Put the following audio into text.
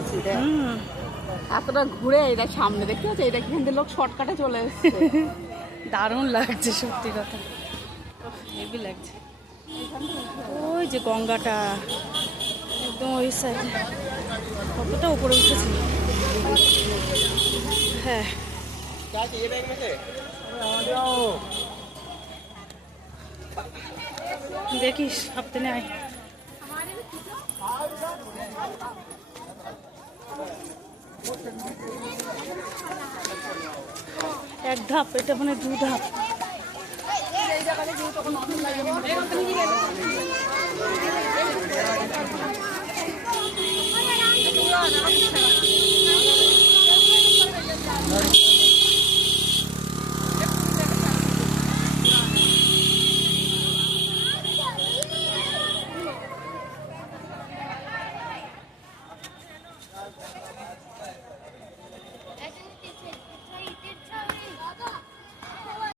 দিয়েছি দেখ। এতটা ঘুরে এটা সামনে দেখতে পাচ্ছি, এটা এখান থেকে লোক শর্টকাটে চলে এসছে। দারুণ লাগছে সত্যি কথা, হেভি লাগছে। ওই যে গঙ্গাটা একদম ওই সাইডে, কতটা উপরে উঠেছে। হ্যাঁ দেখিস সাবধানে আয়। এক ধাপ, এটা মানে 2 ধাপ।